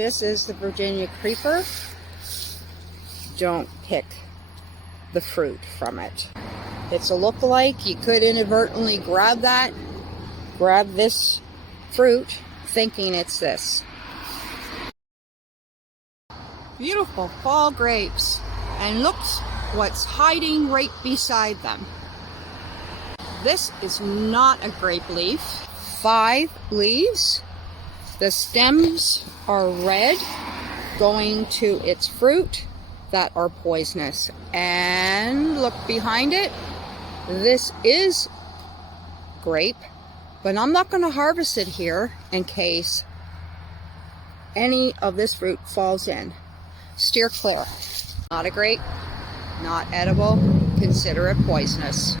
this is the Virginia creeper, don't pick the fruit from it. It's a look-alike. You could inadvertently grab this fruit thinking it's this. Beautiful fall grapes, and look what's hiding right beside them. This is not a grape leaf. 5 leaves. The stems are red, going to its fruit that are poisonous. And look behind it. This is grape, but I'm not going to harvest it here in case any of this fruit falls in. Steer clear. Not a grape, not edible, consider it poisonous.